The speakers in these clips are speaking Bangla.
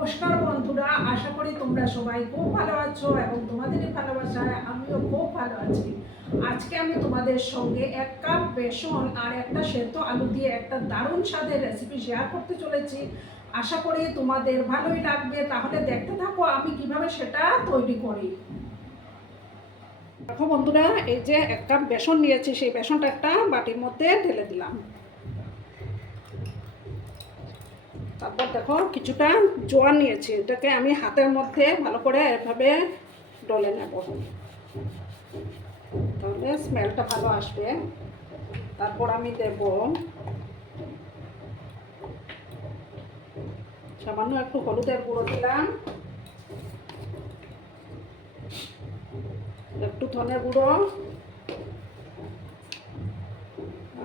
নমস্কার বন্ধুরা, আশা করি তোমরা সবাই খুব ভালো আছো এবং তোমাদেরই ভালোবাসায় আমিও খুব ভালো আছি। আজকে আমি তোমাদের সঙ্গে এক কাপ বেসন আর একটা সেদ্ধ আলু দিয়ে একটা দারুণ স্বাদের রেসিপি শেয়ার করতে চলেছি। আশা করি তোমাদের ভালোই লাগবে। তাহলে দেখতে থাকো আমি কীভাবে সেটা তৈরি করি। দেখো বন্ধুরা, এই যে এক কাপ বেসন নিয়েছি, সেই বেসনটা একটা বাটির মধ্যে ঢেলে দিলাম। তারপর দেখো কিছুটা জোয়ান নিয়েছি, এটাকে আমি হাতের মধ্যে ভালো করে এভাবে ডলে নেব। তাহলে স্মেলটা ভালো আসবে। তারপর আমি দেব সামান্য একটু হলুদের গুঁড়ো দিলাম। একটু ধনে গুঁড়ো।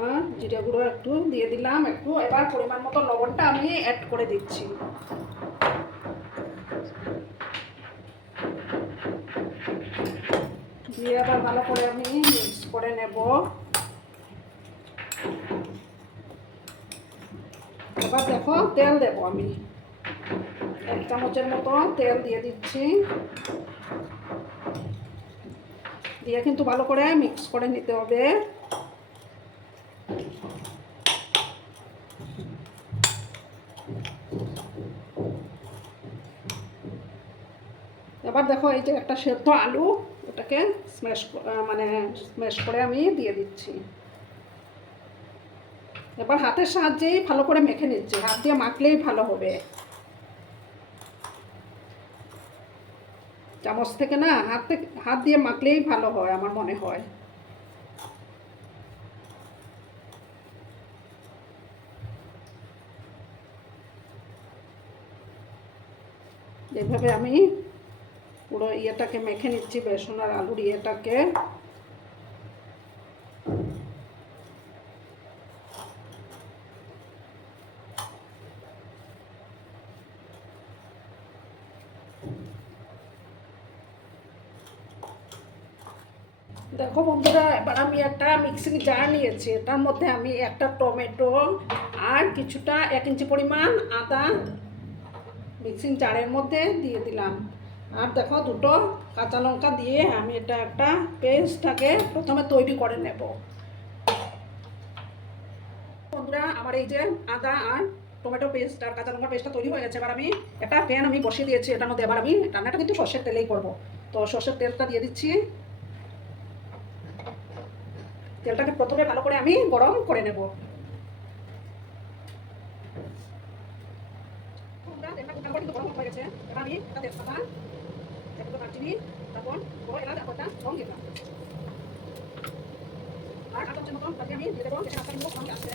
আর জিরে গুঁড়ো একটু দিয়ে দিলাম, একটু। এবার পরিমাণ মতো লবণটা আমি অ্যাড করে দিচ্ছি। দিয়ে আবার ভালো করে আমি মিক্স করে নেব। এবার দেখো, তেল দেবো আমি। এক চামচের মতো তেল দিয়ে দিচ্ছি। দিয়ে কিন্তু ভালো করে মিক্স করে নিতে হবে এবার দেখো, এই যে একটা সেদ্ধ আলু, ওটাকে স্ম্যাশ মানে স্ম্যাশ করে আমি দিয়ে দিচ্ছি। এবার হাতের সাহায্যেই ভালো করে মেখে নিচ্ছি, হাত দিয়ে মাখলেই ভালো হবে। চামচ থেকে না, হাত থেকে হাত দিয়ে মাখলেই ভালো হয়, আমার মনে হয়। এইভাবে আমি পুরো ইয়েটাকে মেখে নিচ্ছি, বেসন আর আলুর ইয়েটাকে। দেখো বন্ধুরা, এবার আমি একটা মিক্সিং জার নিয়েছি। এটার মধ্যে আমি একটা টমেটো আর কিছুটা এক ইঞ্চি পরিমাণ আদা মিক্সিং জারের মধ্যে দিয়ে দিলাম। আর দেখো দুটো কাঁচা লঙ্কা দিয়ে আমি এটা একটা পেস্টটাকে প্রথমে তৈরি করে নেব। বন্ধুরা, আমার এই যে আদা আর টমেটো পেস্ট আর কাঁচা লঙ্কা পেস্টটা তৈরি হয়ে গেছে, এবার আমি একটা প্যান আমি বসিয়ে দিয়েছি এটার মধ্যে। এবার আমি রান্নাটা কিন্তু সর্ষের তেলেই করব। তো সর্ষের তেলটা দিয়ে দিচ্ছি। তেলটাকে প্রথমে ভালো করে আমি গরম করে নেব। আমি একটা তারপর বড় এলাচ আর কটা লং দিলাম আর আট চামচের মতন তাতে আমি দিয়ে দেবো যেটা আপনার মুখ আসছে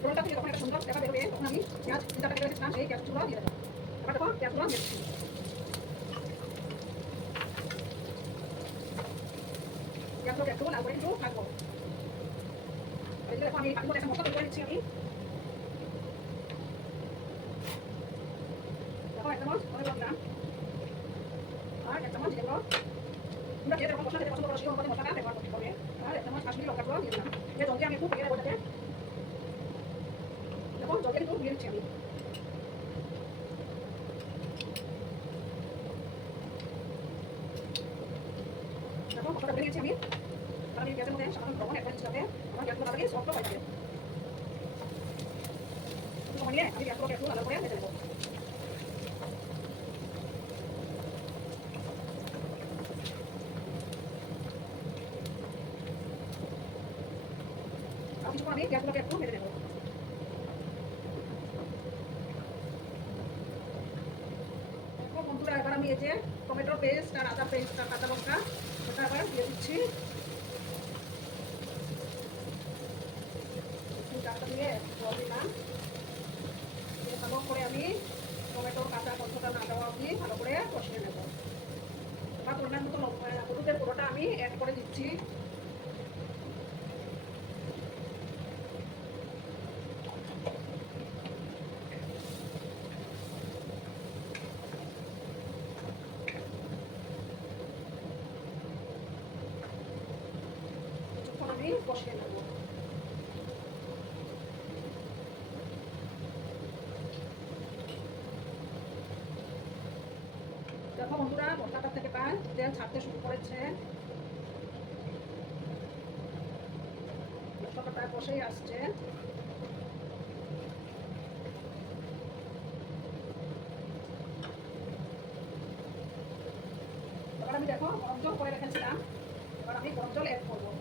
ফোড়নটা থেকে যখন একটা সুন্দর দেখা বেরোবে তখন আমি পেঁয়াজ চিন্তা কেটে রেখেছিলাম সেই পেঁয়াজগুলো দিয়ে দেবো। এবার দেখো পেঁয়াজগুলো দিয়ে পেঁয়াজগুলোকে একটু করে একটু থাকব আমি মধ্যে একটা মশলা তৈরি করে দিচ্ছি আমি। দেখো এক চামচ অনেক দিলাম আর এক চামচ দিয়ে দেবো তোমরা সেই অনুপাতে আমি একটু পেয়ে দেবো যাতে দেখো জলদি একটু দিচ্ছি আমি দেখো মশলাটা ভেঙে আমি আমি পেঁয়াজের মধ্যে সামান্য লবণ এক দিচ্ছি যাতে আমার পেঁয়াজগুলো তাড়াতাড়ি সফট হয়ে যাবে একটু সময় নিয়ে একটু ভালো করে নেব আমি পেঁয়াজগুলোকে একটু ভেজে নেব বন্ধুরা, এবার আমি এই যে টমেটোর পেস্ট আর আদা পেস্ট আর কাঁচা লঙ্কা, ওটা এবার দিয়ে দিচ্ছি। একটু দিয়ে জল দিলাম। ভালো করে আমি টমেটোর কাঁচা কঞ্চটা না দেওয়া অবধি ভালো করে কষিয়ে নেব। এবার পরিমাণ মতো হলুদের গুঁড়োটা আমি অ্যাড করে দিচ্ছি। আমি কষিয়ে নেব দেখো বন্ধুরা মশলাটা থেকে প্রায় তেল ছাড়তে শুরু করেছে। বসেই আসছে। আমি দেখো গরম জল করে রেখেছিলাম। এবার আমি গরম জল অ্যাড করব।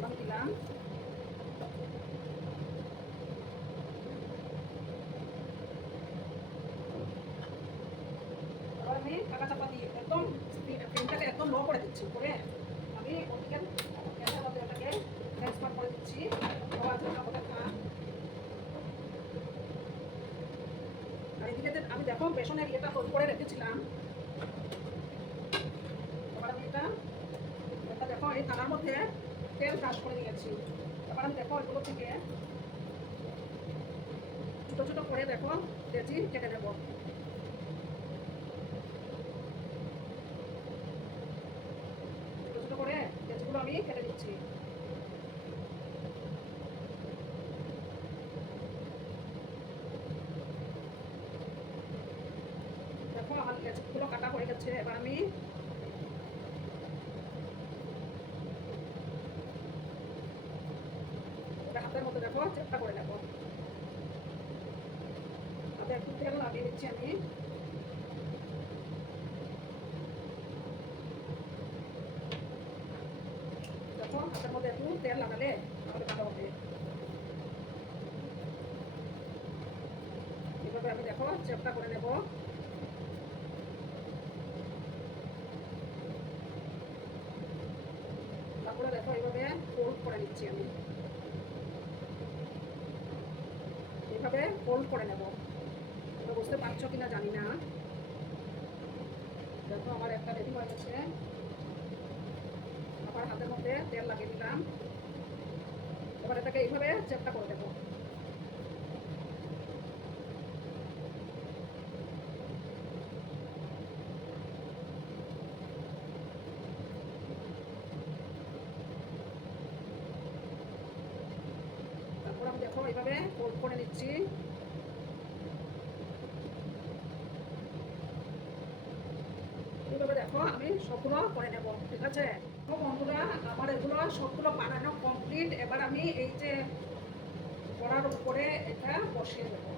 আমি দিলাম আমি করে দিচ্ছি করে আমি ওদিকে ওটাকে ট্রান্সফার করে দিচ্ছি আর এদিকে আমি দেখো বেসনের ইয়েটা তৈরি করে রেখেছিলাম এবার আমি এটা এটা দেখো এই থালার মধ্যে তেল এবার আমি দেখো এগুলো থেকে ছোটো ছোটো করে দেখো লেচি কেটে লেচিগুলো আমি কেটে দিচ্ছি দেখো আমার লেচিগুলো কাটা হয়ে গেছে, এবার আমি ওটা হাতের মধ্যে করে নেব। একটু তেল লাগিয়ে দিচ্ছি আমি। দেখো হাতের মধ্যে তেল লাগালে ভালো হবে। আমি দেখো চেপটা করে নেব। তারপরে দেখো এইভাবে ফোল্ড করে নিচ্ছি আমি এইভাবে ফোল্ড করে নেব। তোমরা বুঝতে পারছ কিনা জানি না। দেখো আমার একটা রেডি হয়ে গেছে। আবার হাতের মধ্যে তেল লাগিয়ে দিলাম। এবার এটাকে এইভাবে চেপটা করে দেবো দেখো এইভাবে করে নিচ্ছি এইভাবে দেখো আমি সবগুলো করে নেব, ঠিক আছে? তো বন্ধুরা, আমার এগুলো সবগুলো বানানো কমপ্লিট এবার আমি এই যে কড়ার উপরে এটা বসিয়ে দেবো।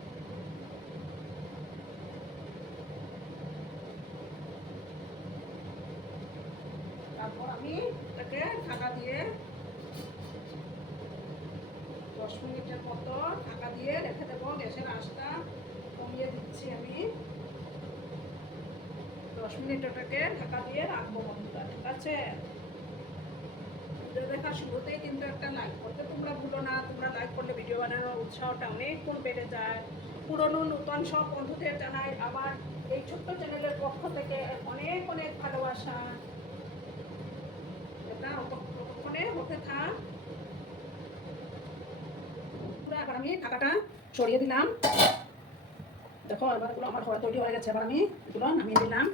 তারপর আমি এটাকে ঢাকা দিয়ে দশ মিনিটের মতো ঢাকা দিয়ে রেখে দেবো গ্যাসের আঁচটা কমিয়ে দিচ্ছি আমি দশ মিনিট ওটাকে ঢাকা দিয়ে রাখব বন্ধুরা, ঠিক আছে? দেখার শুরুতেই কিন্তু একটা লাইক করতে তোমরা ভুলো না, তোমরা লাইক করলে ভিডিও বানানোর উৎসাহটা অনেক গুণ বেড়ে যায়। পুরনো নূতন সব বন্ধুদের জানাই, আবার এই ছোট্ট চ্যানেলের পক্ষ থেকে অনেক অনেক ভালোবাসা। এটা ততক্ষণে হতে থাক। আমি ঢাকাটা সরিয়ে দিলাম। দেখো, এবার আমার হয়ে তৈরি হয়ে গেছে। এবার আমি নামিয়ে দিলাম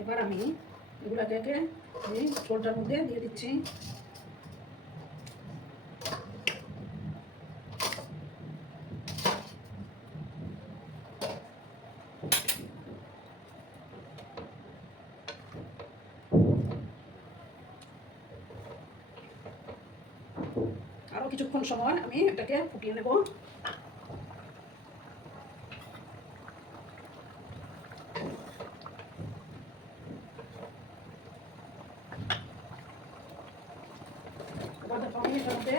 এবার আমি এগুলো একে একে এই ঝোলটার মধ্যে দিয়ে দিচ্ছি। আরও কিছুক্ষণ সময় আমি এটাকে ফুটিয়ে নেব এবার দেখো আমি মধ্যে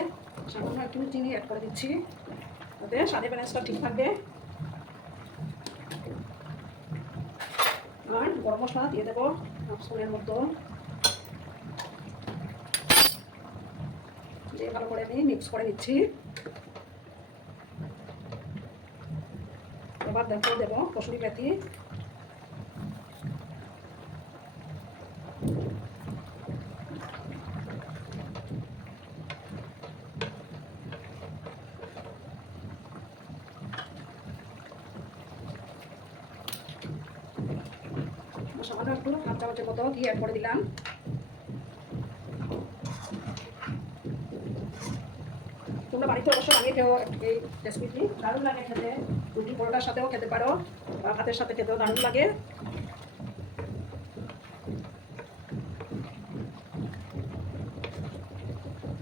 সামান্য একটু চিনি অ্যাড করে দিচ্ছি। ওতে স্বাদের ব্যালেন্সটা ঠিক থাকবে আর গরম মশলা দিয়ে দেবো হাফ স্পুনের মতো। দিয়ে ভালো করে আমি মিক্স করে নিচ্ছি। এবার দেখো, দেবো কসুরি মেথি। সামান্য একটু হাফ চামচের মতো ঘি অ্যাড করে দিলাম? তোমরা বাড়িতে অবশ্যই বানিয়ে খেও এই রেসিপিটি দারুণ লাগে খেতে। রুটি পরোটার সাথেও খেতে পারো, বা ভাতের সাথে খেতেও দারুণ লাগে।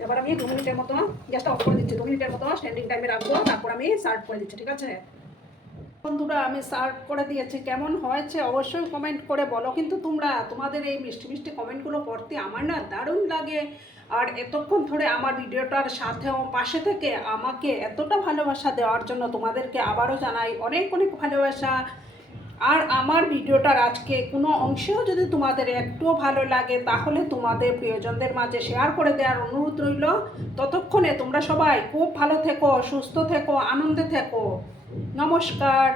এবার আমি দু মিনিটের মতো, গ্যাসটা অফ করে দিচ্ছি। দু মিনিটের মতো স্ট্যান্ডিং টাইমে রাখব, তারপর আমি সার্ভ করে দিচ্ছি, ঠিক আছে? বন্ধুরা, আমি সার্ভ করে দিয়েছি। কেমন হয়েছে অবশ্যই কমেন্ট করে বলো। কিন্তু তোমরা, তোমাদের এই মিষ্টি মিষ্টি কমেন্টগুলো পড়তে আমার না দারুণ লাগে। আর এতক্ষণ ধরে আমার ভিডিওটার সাথেও পাশে থেকে আমাকে এতটা ভালোবাসা দেওয়ার জন্য তোমাদেরকে আবারও জানাই অনেক অনেক ভালোবাসা। আর আমার ভিডিওটার আজকে কোনো অংশেও যদি তোমাদের একটুও ভালো লাগে, তাহলে তোমাদের প্রিয়জনদের মাঝে শেয়ার করে দেওয়ার অনুরোধ রইল। ততক্ষণে তোমরা সবাই খুব ভালো থেকো, সুস্থ থেকো, আনন্দে থেকো। নমস্কার।